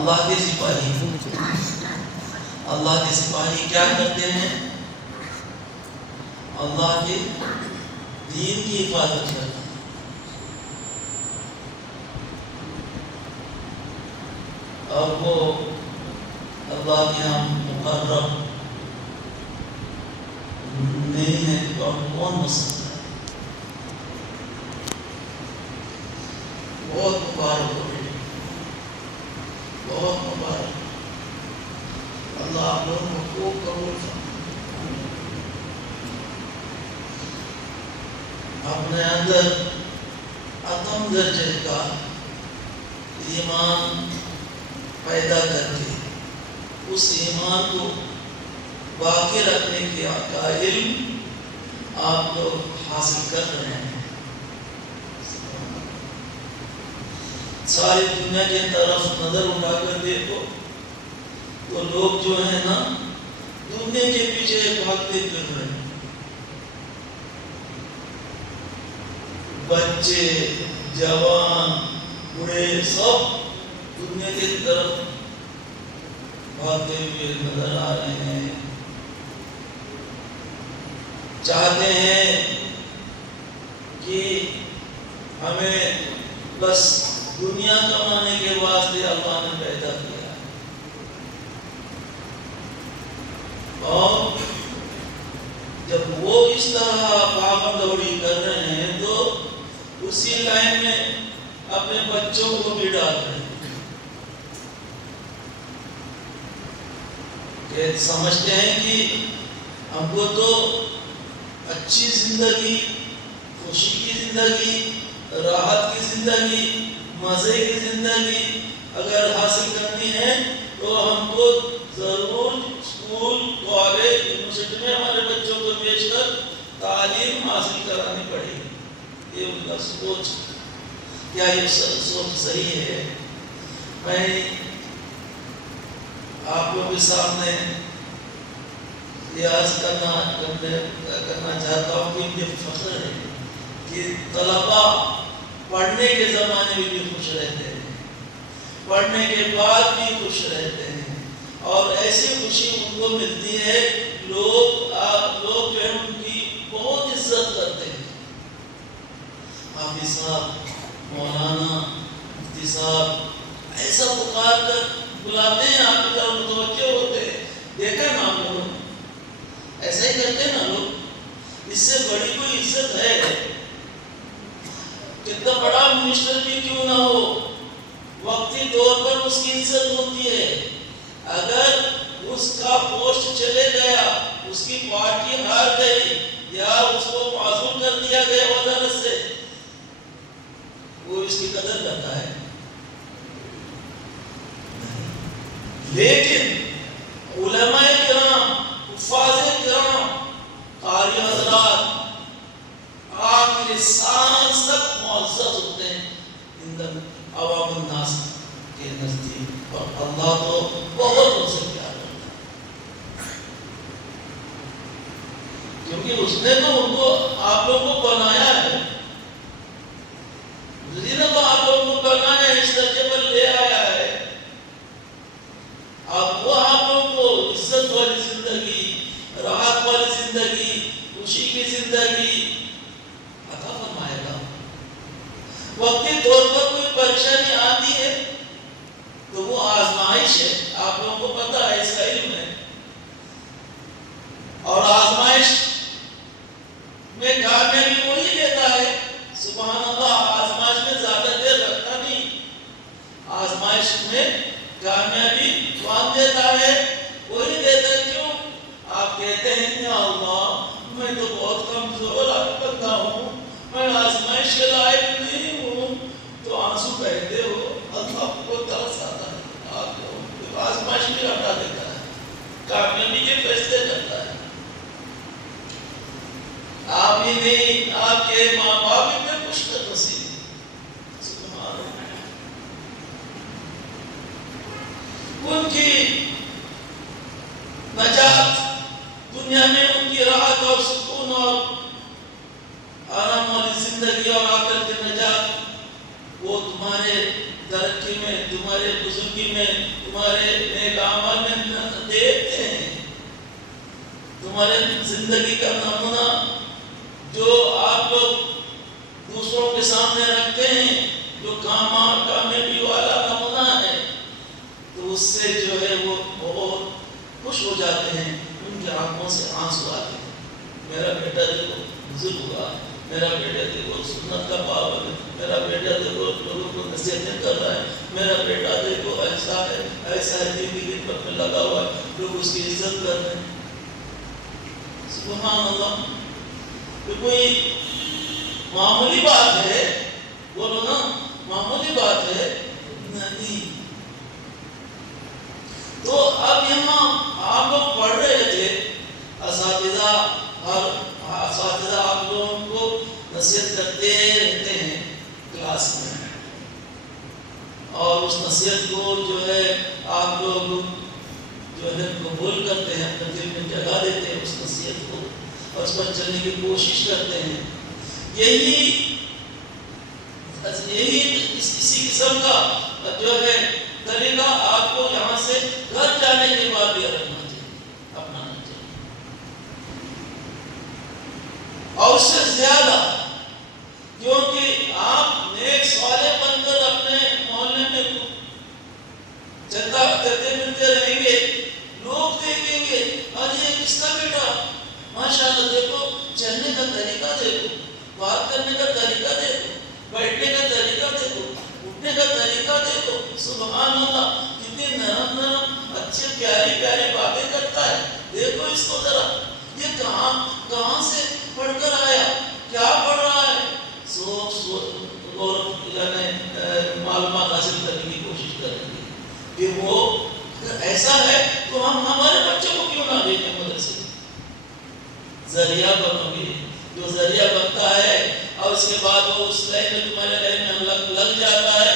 اللہ کے سپاہی کیا کرتے ہیں؟ اللہ کے دین کی حفاظت کرتے ہیں۔ اب وہ اللہ کے ہم مقرب نہیں ہے تو اب کون ہو سکتا ہے؟ بہت مبارک ہو گئی، بہت مبارک۔ اللہ آپ لوگوں کو خوب قبول فرمائے، اپنے اندر عدم درجے کا ایمان پیدا کر کے اس ایمان کو باقی رکھنے کا علم آپ لوگ حاصل کر رہے ہیں۔ ساری دنیا کی طرف نظر اٹھا کر دیکھو تو لوگ جو ہیں نا دنیا کے پیچھے بھاگتے پھر رہے ہیں، بچے جوان بوڑھے سب دنیا کی طرف بھاگتے ہوئے نظر آ رہے ہیں، چاہتے ہیں کہ ہمیں بس دنیا کمانے کے واسطے اللہ نے پیدا کیا، اور جب وہ اس طرح بھاگم دوڑی کر رہے ہیں تو اسی لائن میں اپنے بچوں کو بھی ڈال رہے ہیں کہ سمجھتے ہیں کہ ہم کو تو اچھی زندگی، خوشی کی زندگی، راحت کی زندگی، مزے کی زندگی اگر حاصل کرنی ہے تو ہم کو ضرور اسکول، کالج، یونیورسٹی میں ہمارے بچوں کو بھیج کر تعلیم حاصل کرانی پڑے گی۔ یہ ان کا سوچ، کیا یہ سوچ صحیح ہے؟ میں آپ لوگوں کے سامنے یہ عرض کرنا چاہتا ہوں کہ مجھے فخر ہے کہ طلبا پڑھنے کے زمانے میں بھی خوش رہتے ہیں، پڑھنے کے بعد بھی خوش رہتے ہیں، اور ایسی خوشی ان کو ملتی ہے، لوگ جو ہے ان کی بہت عزت کرتے ہیں۔ حافظ صاحب، مولانا، مفتی صاحب ایسا پکار کر بلاتے ہیں، آپ کی طرف متوجہ ہوتے ہیں۔ دیکھا نا آپ لوگ ایسا ہی کرتے ہیں نا لوگ، اس سے بڑی کوئی عزت ہے؟ کتنا بڑا منسٹر بھی کیوں نہ ہو، وقتی طور پر اس کی عزت ہوتی ہے۔ اگر اس کا پوسٹ چلے گیا، اس کی پارٹی ہار گئی یا اس کو معزول کر دیا گیا وزارت سے، وہ اس کی قدر کرتا ہے؟ لیکن علماء کرام، حفاظ کرام، قاری حضرات آخر سانس تک معزز ہوتے ہیں عوام الناس کے نزدیک، اور اللہ تو بہت ان سے پیار کرتا ہے، کیونکہ اس نے تو ان کو، آپ لوگوں کو بنایا ہے، اسی نے تو آپ لوگوں کو بنایا ہے، اس درجے پر لے آیا ہے۔ اب وہ آپ لوگوں کو عزت والی زندگی، راحت والی زندگی، خوشی کی زندگی عطا فرمائے گا۔ وقتی طور پر کوئی پریشانی آتی ہے تو وہ آزمائش ہے، آپ لوگوں کو پتہ ہے، اس کا علم ہے، اور آزمائش میں کامیابی وہی دیتا ہے، سبحان اللہ، آزمائش میں زیادہ دیر رکھتا نہیں، آزمائش میں کامیابی کون دیتا ہے؟ وہی دیتا ہے۔ کیوں؟ آپ کہتے ہیں یا اللہ میں تو بہت کمزور بندہ ہوں، میں آزمائش کے لائق نہیں ہوں، تو آنسو بہتے ہو، اللہ کو ترس آتا ہے، آپ آزمائش بھی ہٹا دیتا ہے، کامیابی کے فیصلے کرتا ہے۔ آپ ہی نہیں، آپ کے ماں باپ اتنے خوش نصیب، سبحان اللہ، ان کی نجات دنیا میں، ان کی راحت اور سکون اور آرام والی زندگی اور آخرت کی نجات، وہ تمہارے ترقی میں، تمہارے بزرگی میں، تمہارے نیک اعمال میں دیکھتے ہیں. تمہارے زندگی کا نمونہ جو آپ لوگ دوسروں کے سامنے رکھتے ہیں، جو کامیابی والا نمونہ ہے، تو اس سے جو ہے وہ بہت خوش ہو جاتے ہیں. ان کی آنکھوں سے آنسو آتے ہیں. میرا بیٹا دیکھو بزرگ ہوا، میرا بیٹا دیکھو سنت کا پابند ہے، میرا بیٹا دیکھو لوگوں کو نصیحتیں کر رہا ہے، میرا بیٹا دیکھو ایسا ہے ایسا ہے، دین کی خدمت میں لگا ہوا ہے، لوگ اس کی عزت کر رہے ہیں. سبحان اللہ. تو کوئی معمولی بات ہے؟ بولو نا، معمولی بات ہے نہیں. تو اب یہاں آپ لوگ پڑھ رہے تھے، اساتذہ آپ لوگوں کو نصیحت کرتے رہتے ہیں کلاس میں، اور اس نصیحت کو جو ہے آپ لوگ جو ہے قبول کرتے ہیں، اپنے دل میں جگہ دیتے ہیں اس نصیحت کو، اور اس پر چلنے کی کوشش کرتے ہیں. اسی قسم کا جو ہے طریقہ آپ کو یہاں سے گھر جانے کے بعد بھی رکھنا چاہیے، اپنانا چاہیے. اور اس سے زیادہ، کیونکہ آپ نیک صالح بن کر اپنے محلے میں چلتے ملتے رہیں گے، لوگ دیکھیں گے آج یہ کس کا بیٹا، ماشاءاللہ دیکھو چلنے کا طریقہ دیکھو، بات کرنے کا طریقہ دیکھو، بیٹھنے کا طریقہ دیکھو، اٹھنے کا طریقہ دیکھو. سبحان اللہ، کتنی نرم نرم اچھے پیاری پیاری باتیں کرتا ہے. دیکھو اس کو ذرا، یہ کہاں سے پڑھ کر آیا، کیا پڑھ رہا ہے. معلومات حاصل کرنے کی کوشش کریں گے کہ وہ ایسا ہے تو ہم ہمارے بچوں کو کیوں نہ بھیجیں مدرسے. ذریعہ بنو گے، جو ذریعہ بنتا ہے اور اس کے بعد وہ اس لائن میں تمہارے لائن میں لگ جاتا ہے،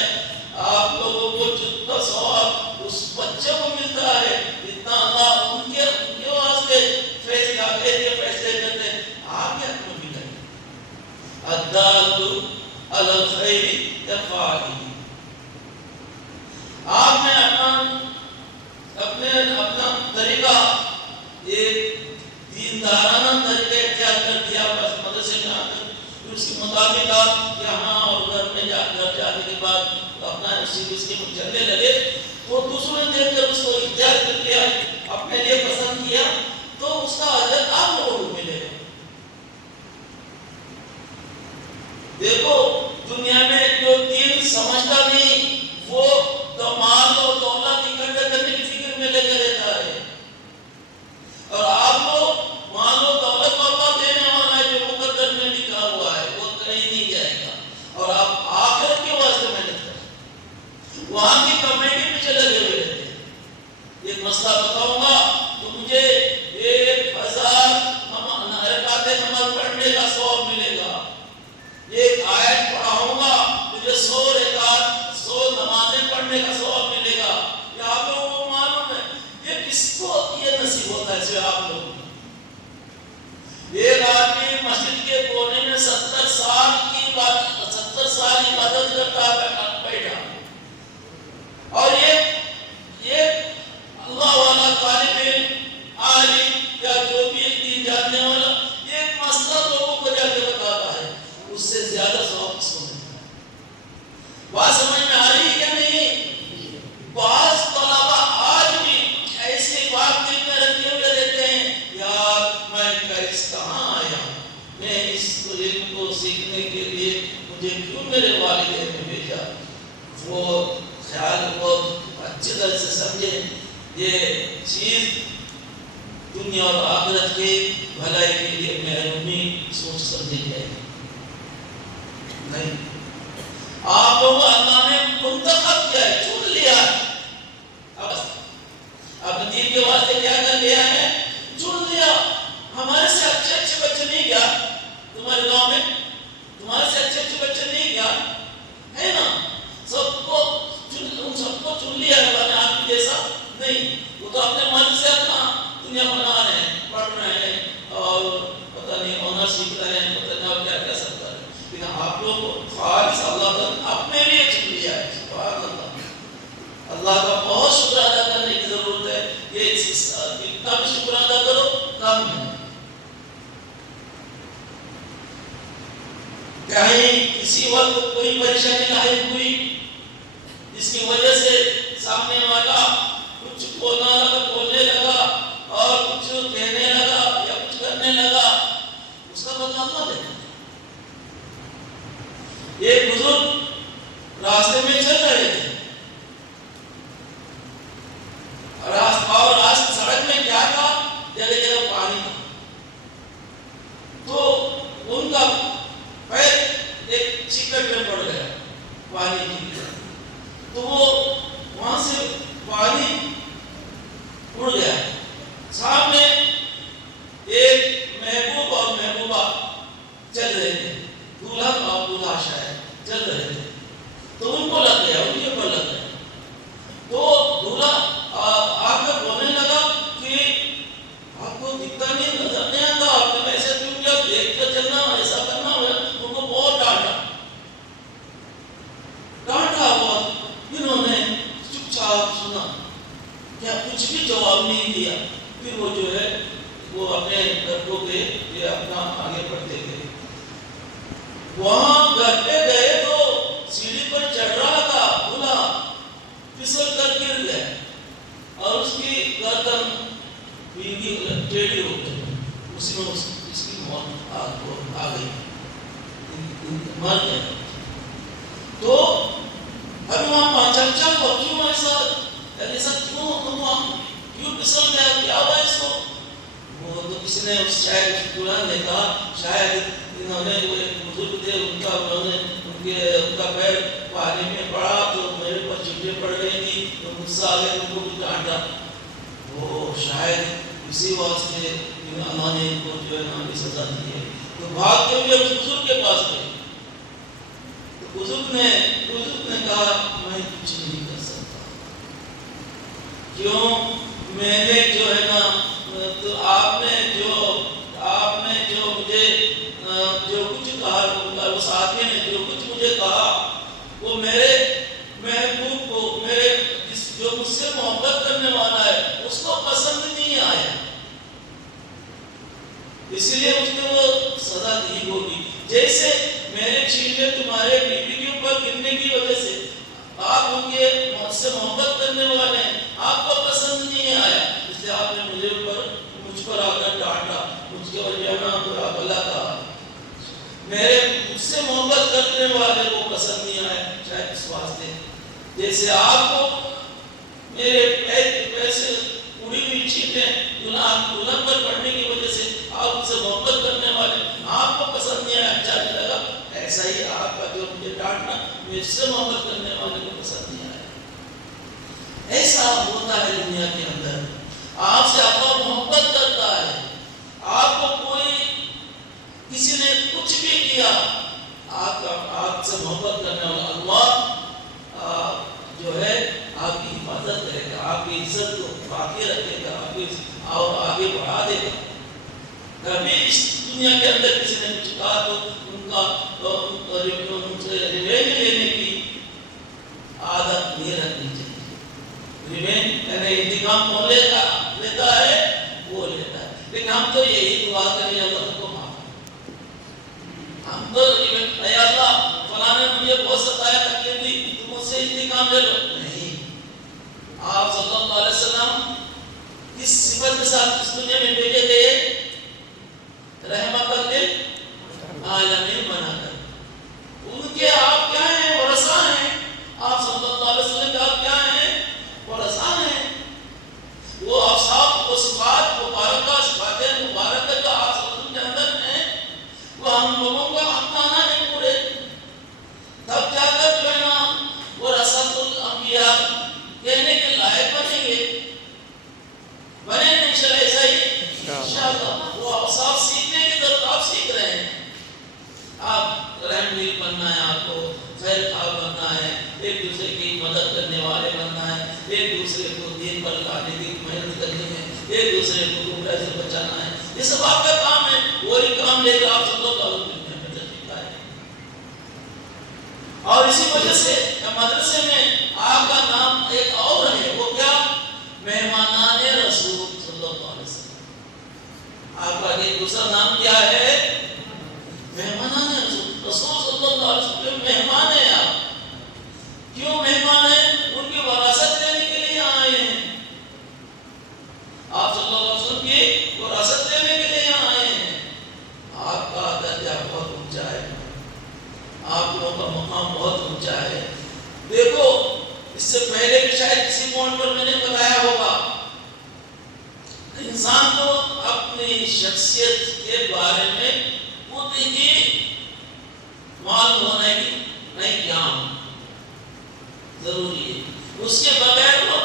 آپ لوگوں کو جتنا ثواب اس بچے کو ملتا ہے اتنا اللہ ان کے واسطے فیصلے کرتے ہیں. آپ کیا کیوں بھی کریں؟ الدال علی الخیر یفعلہ. آپ نے اپنا طریقہ ایک دیندارانہ طریقہ اختیار کر دیا، بس مدرسے میں آ کر اس کے مطابق آپ یہاں اور گھر میں گھر جانے کے بعد اپنا اس کے چلنے لگے، تو دوسروں نے دیکھ کر اس کو اختیار کر لیا، اپنے لیے پسند کیا، تو اس کا اجر آپ لوگوں کو ملے گا. دیکھو دنیا میں جو دین سمجھتا نہیں، وہ مال اور دولت اکٹھا کرنے کی فکر میں لگے رہتا ہے، اور آپ لوگ مال و دولت واپس دینے والا ہے جو مقدر میں لکھا ہوا ہے وہ کہیں نہیں جائے گا، اور آپ آخرت کے واسطے محنت کریں، وہاں کی کمائی کے پیچھے لگے ہوئے رہتے ہیں. ایک مسئلہ بتاؤں گا تو مجھے 1000 رکعت نماز پڑھنے کا ثواب ملے گا. ایک آیت پڑھاؤں گا مجھے 100 رکعت 100 نمازیں پڑھنے کا ثواب ملے گا. یہ آپ لوگوں کو معلوم ہے؟ یہ کس کو یہ نصیب ہوتا ہے؟ صرف آپ لوگوں کو. ایک آدمی مسجد کے کونے میں 70 سال عبادت کرتا ہے بیٹھا، اور یہ اللہ والا طالب علم عالم یا جو بھی دین جاننے والا ایک مسئلہ لوگوں کو جا کے بتاتا ہے، اس سے زیادہ ثواب کس کو ملتا ہے؟ بات سمجھ میں آ رہی ہے کیا نہیں؟ بعض طلبہ آج بھی ایسی بات دل میں رکھے ہوئے رہتے ہیں، یار میں کہاں آیا، میں اس علم کو سیکھنے کے لیے مجھے کیوں میرے والدین نے بھیجا. وہ خیال کو اچھی طرح سے سمجھے، یہ چیز دنیا اور آخرت کے بھلائی کے لیے محرومی سوچ سمجھی جائے نہیں. آپ لوگوں کو اللہ نے منتخب کیا ہے، چن لیا ہے. اب دین کے واسطے کیا کر لیا ہے؟ چن لیا. ہمارے سے اچھے بچے نہیں کیا تمہارے گاؤں میں؟ تمہارے سے اچھے بچے نہیں کیا ہے نا؟ سب کو چن لیا اللہ نے. آپ جیسا نہیں، وہ تو اپنے من سے اپنا دنیا بنا رہے ہیں، پڑھ رہے ہیں، اللہ کا بہت شکر ادا کرنے کی ضرورت ہے. یہ کتنا بھی شکر ادا کرو کم ہے. کہیں کسی وقت کوئی پریشانی لاحق ہوئی جس کی وجہ سے سامنے والا کچھ بولنے لگا اور کچھ کہنے لگا یا کچھ کرنے لگا، اس کا بدلہ اللہ دیتا ہے. ایک بزرگ راستے میں چل رہے تھے اور سڑک میں کیا تھا، جگہ جگہ پانی تھا. تو ان کا پیر ایک چکر میں پڑ گیا پانی کی، تو وہ وہاں سے پانی اڑ گیا. سامنے ایک محبوب اور محبوبہ چل رہے تھے، دلہن اور دلہا شاید چل رہے تھے. تو ان کو لگ گیا، ان کے اوپر لگ گیا. تو دلہا آ کر بولنے لگا کہ آپ کو دکھتا نہیں، نظر نہیں آتا، آپ نے ایسے کیوں کیا، دیکھ کر چلنا، ایسا کرنا. ان کو بہت ڈانٹا بہت. انہوں نے چپ چاپ سنا، کیا کچھ بھی جواب نہیں دیا. پھر وہ جو ہے وہ اپنے گھر کو گئے، اپنا آگے بڑھتے گئے. وہاں گھر پہ گئے تو سیڑھی پر چڑھ رہا تھا، دلہا پھسل کر گر گیا اور اس کی گردن ٹیڑھی ہو گئی. اس میں اس کی موت آ گئی، مر گیا. تو ابھی وہاں چرچا ہوا کیوں ایسا کیوں پھسل گیا، کیا ہوا اس کو. وہ تو کسی نے شاید دلہن نے کہا شاید انہوں نے وہ ایک بزرگ تھے، ان کا پیر پانی میں پڑا تو میرے پر چیٹیں پڑ گئی تھی، تو غصہ آ گیا، ان کو بھی ڈانٹا. وہ شاید اسی واسطے اللہ نے ان کو جو ہے نا سزا دی ہے. تو بھاگ کے ہوئے اس بزرگ کے پاس گئے. تو بزرگ نے کہا میں کچھ نہیں کر سکتا. کیوں؟ میں نے جو ہے نا، تو آپ نے جو مجھے جو کچھ کہا، اس آدمی نے جو کچھ مجھے کہا، وہ میرے محبوب کو، جو مجھ سے محبت کرنے والا ہے، اس کو پسند نہیں آیا، اس لیے اس نے وہ سزا دی ہوگی. جیسے میرے چھینٹے تمہارے بیوی کے اوپر گرنے کی وجہ سے آپ ان کے مجھ سے محبت کرنے والے ہیں، آپ کو پسند نہیں آیا، اس لیے آپ نے مجھ پر آ کر ڈانٹا، مجھ کے وجہ برا بھلا کہا. مجھ سے محبت کرنے والے کو پسند نہیں آیا، شاید اس واسطے جیسے آپ کو میرے پیسے اڑی ہوئی چیٹیں دلہن پر پڑنے کی وجہ سے آپ ان سے محبت کرنے والے، آپ کو پسند نہیں آیا، اچھا نہیں لگا، ایسا ہی آپ کا جو مجھے ڈانٹنا، مجھ سے محبت کرنے والے کو پسند نہیں آیا. ایسا ہوتا ہے دنیا کے اندر. آپ سے اللہ محبت کرتا ہے. آپ کو کوئی کسی نے کچھ بھی کیا، آپ سے محبت کرنے والا اللہ جو ہے آپ کی حفاظت کرے گا، آپ کی عزت کو باقی رکھے گا، اور آگے بڑھا دے گا. کبھی اس دنیا کے اندر کسی نے کچھ کہا تو ان کا ریونج لینے کی عادت نہیں رکھنی چاہیے. ریونج یعنی انتقام کون لیتا ہے، وہ لیتا ہے. لیکن ہم تو یہی دعا کریں اللہ کو معاف. ہم تو اے اللہ فلاں نے مجھے بہت ستایا، تکلیف دی، تم مجھ سے انتقام لے لو. نہیں، آپ صلی اللہ علیہ وسلم کس صفت کے ساتھ اس دنیا میں بھیجے گئے؟ رحمت للعالمین بنا کر. ان کے آپ کیا ہیں؟ ورثہ ہیں. آپ صلی اللہ علیہ وسلم کے آپ کیا ہیں؟ ورثہ ہیں. وہ اوصاف، وہ صفات مبارکہ، صفات مبارکہ جو آپ صلی اللہ علیہ وسلم کے اندر ہیں، وہ ہم لوگوں کا حق مانا نہیں پورے. تب جا کر جو ہے نا ورثۃ الانبیاء کہنے کے لائق بنیں گے. بنے نہیں انشاءاللہ. ایسا ہی انشاءاللہ وہ اوصاف سیکھنے کی ضرورت، آپ سیکھ رہے ہیں. آپ رحم دل بننا ہے، آپ کو خیر خواہ بننا ہے، ایک دوسرے کی مدد کرنے والے بننا ہے، ایک دوسرے کو دین پر لانے کی محنت کرنی ہے، ایک دوسرے کو گمراہی سے بچانا ہے. یہ سب آپ کا کام ہے. وہی کام لے کر آپ صلی اللہ علیہ وسلم میں تشریف لائے. اور اسی وجہ سے مدرسے میں آپ کا نام ایک اور شاید کسی پوائنٹ پر میں نے بتایا ہوگا، انسان کو اپنی شخصیت کے بارے میں خود ہی معلوم ہونا ہے کہ نہیں کیا ہوں، ضروری ہے۔ اس کے بغیر وہ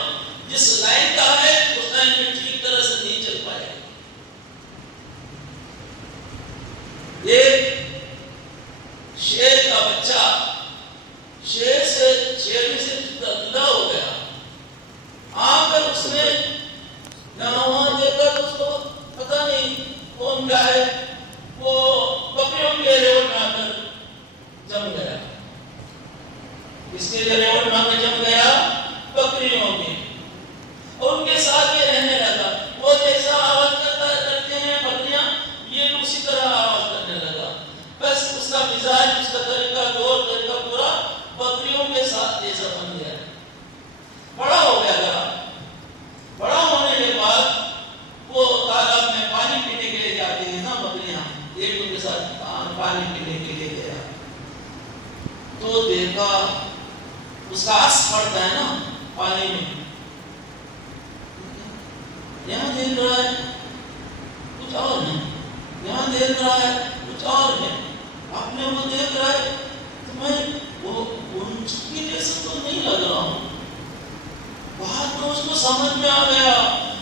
جس لائن کا ہے اس لائن میں ٹھیک طرح سے نہیں چل پائے گا۔ ایک شیر کا بچہ شیر میں سے جدا ہو گیا، آ کر اس نے یہاں وہاں دیکھا تو اس کو پتا نہیں کون کیا ہے، وہ بکریوں کے ریوڑ میں آ کر جم گیا۔ اس کے لیے ریوڑ میں آ کر جم گیا بکریوں کے، اور ان کے ساتھ یہ رہنے لگا۔ وہ جیسا آواز کرتے ہیں بکریاں، یہ اسی طرح آواز کرنے لگا۔ بس اس کا مزاج، اس کا طریقہ دور، طریقہ پورا بکریوں کے ساتھ جیسا بن گیا۔ بڑا ہو گیا گھر، بڑا ہونے کے بعد وہ تالاب میں پانی پینے کے لیے جاتے ہیں نا بکریاں، یہ بھی ان کے ساتھ پانی پینے کے لیے گیا تو دیکھا اس کا عکس پڑتا ہے نا پانی میں، یہاں دیکھ رہا ہے کچھ اور ہے، یہاں دیکھ رہا ہے کچھ اور ہے، اپنے وہ دیکھ رہا ہے تو میں وہ ان کی جیسے تو نہیں لگ رہا ہوں۔ بعد میں اس کو سمجھ میں آ گیا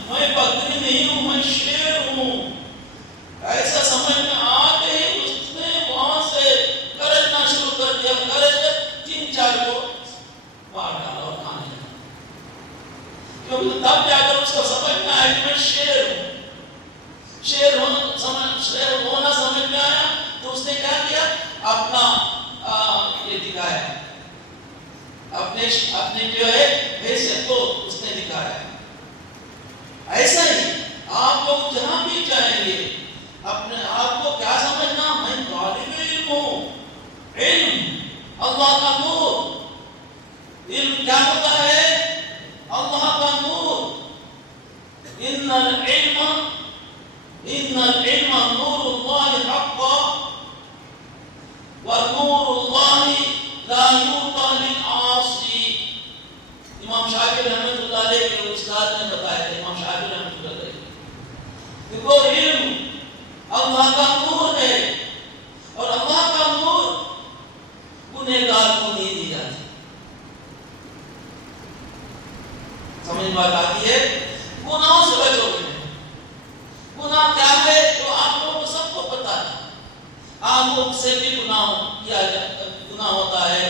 میں بکری نہیں ہوں، میں شیر ہوں۔ ایسا سمجھ میں آتے ہی اس نے وہاں سے گرجنا شروع کر دیا، گرج کر 3-4 کو مار ڈالا اور کھانے لگا، کیونکہ تب جا کر اس کو سمجھ میں آیا کہ میں شیر ہوں۔ شیر ہونا سمجھ میں آیا تو اس نے کیا کیا، اپنا یہ دکھایا، اپنے جو ہے حیثیت کو اس نے دکھایا۔ ایسا ہی آپ لوگ جہاں بھی جائیں گے اپنے آپ کو کیا سمجھنا، میں طالب علم ہوں۔ علم اللہ کا نور، علم کیا ہوتا ہے، اللہ کا نور۔ ان العلم نور اللہ حقا ونور اللہ لا یعطی للعاصی۔ امام شافعی رحمۃ اللہ علیہ کے استاد نے بتایا تھا، امام شافعی رحمۃ اللہ علیہ، دیکھو علم اللہ کا نور ہے، اور اللہ کا نور گنہگار کو نہیں دی جاتی۔ سمجھ بات آتی ہے؟ گناہوں سے بچو گے۔ گناہ کیا ہے تو آپ لوگوں کو سب کو پتا ہے، آنکھوں سے بھی گناہ ہوتا ہے،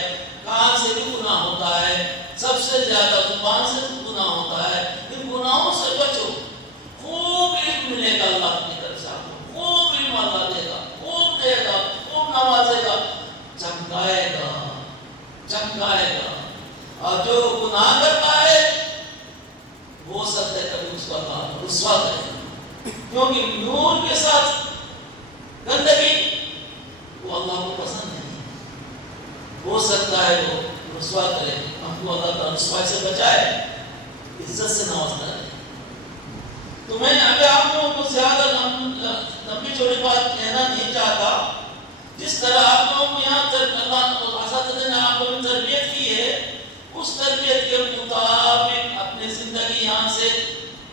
کان سے بھی گناہ ہوتا ہے، سب سے زیادہ زبان سے گناہ ہوتا ہے۔ ان گناہوں سے بچو، خوب علم ملے گا اللہ کی طرف سے، آپ کو خوب علم اللہ دے گا، خوب دے گا، خوب نوازے گا، چمکائے گا۔ اور جو گناہ کرتا ہے ہو سکتا ہے کبھی اس کو اللہ رسوا کرے گا، کیونکہ نور کے ساتھ گندگی وہ اللہ کو پسند نہیں، ہو سکتا ہے وہ رسوا کرے۔ ہم کو اللہ تعالیٰ رسوائی سے بچائے، عزت سے نوازتا ہے۔ تو میں ابھی آپ لوگوں کو زیادہ لمبی چوڑی بات کہنا نہیں چاہتا۔ جس طرح آپ لوگوں کو یہاں اللہ اساتذہ نے آپ لوگوں کی تربیت کی ہے، اس تربیت کے مطابق اپنی زندگی یہاں سے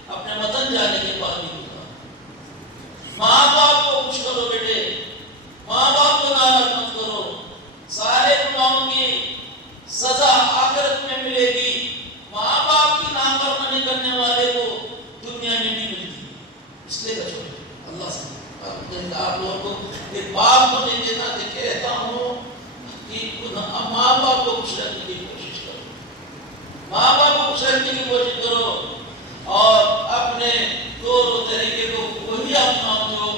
اپنے وطن جانے کے بعد بھی گزارو۔ ماں باپ کو خوش کرو بیٹے، ماں باپ کو ناراض مت کرو۔ سارے گناہوں کی سزا آخرت میں ملے گی، ماں باپ کی نافرمانی کرنے والے کو دنیا میں نہیں ملتی، اس لیے بچو اللہ سے۔ آپ لوگوں کو ایک باپ کو نہیں دیتا کہ کہتا ہوں کہ ماں باپ کو خوش رکھنے کی کوشش کرو، ماں باپ کو خوش رکھنے کی کوشش کرو، اور اپنے طور و طریقے کو وہی اپناؤ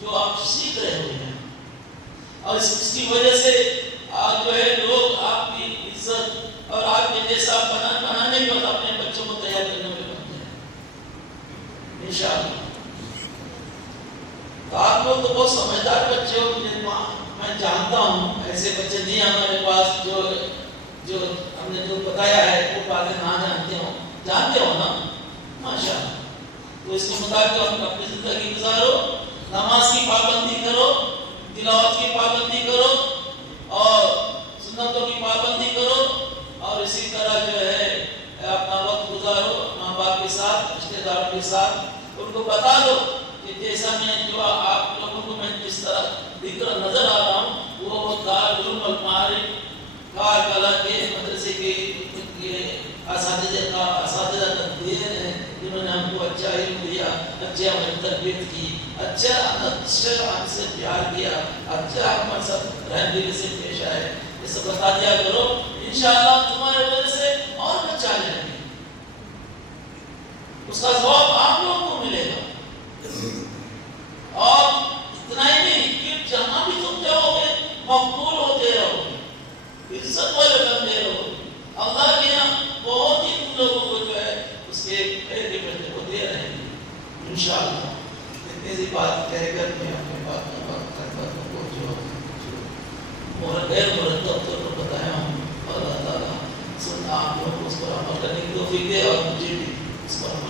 جو آپ سیکھ رہے ہوئے ہیں۔ اور اس کی وجہ سے جو ہے لوگ آپ کی عزت اور آپ کے جیسا بنانے کے بعد اپنے بچوں کو تیار کرنے میں بنتے ہیں انشاءاللہ۔ تو آپ لوگ تو بہت سمجھدار بچے ہو، میں جانتا ہوں ایسے بچے نہیں ہمارے پاس جو ہم نے جو بتایا ہے وہ باتیں نہ جانتے ہو نا، ماشاءاللہ۔ تو اس کے مطابق ہم اپنی زندگی گزارو، نماز کی پابندی کرو، تلاوت کی پابندی کرو، اور سنتوں کی پابندی کرو، اور اسی طرح جو ہے پرہیزگاروں کے ساتھ ان کو بتا دو کہ جیسا میں جو آپ لوگوں کو میں جس طرح دکھ کر نظر آ رہا ہوں وہ دار العلوم المعارف کارکلا کے مدرسے کے یہ اساتذہ کا دین ہے جنہوں نے ہم کو اچھا علم دیا، اچھا ہماری تربیت کی، اچھا ہم سے پیار کیا، اچھا ہمارے ساتھ رحم دلی سے پیش آئے، یہ سب بتا دیا کرو، انشاءاللہ تمہارے وجہ سے اور بچہ آنے لگے، اس کا ثواب آپ لوگوں کو ملے گا۔ اور اتنا ہی نہیں کہ جہاں بھی تم جاؤ گے مقبول ہوتے رہو گے، عزت والے بنتے رہو گے، اللہ کے یہاں بہت ہی تم لوگوں کو جو ہے اس کے خیر کے بندے کو دے رہے ہیں انشاءاللہ۔ اتنی سی بات کہہ کر میں اپنے بات کو جو غیر مرتب طور پر بتایا ہوں، اللہ تعالیٰ سن آپ لوگوں کو اس پر عمل کرنے کی توفیق دے اور مجھے بھی اس پر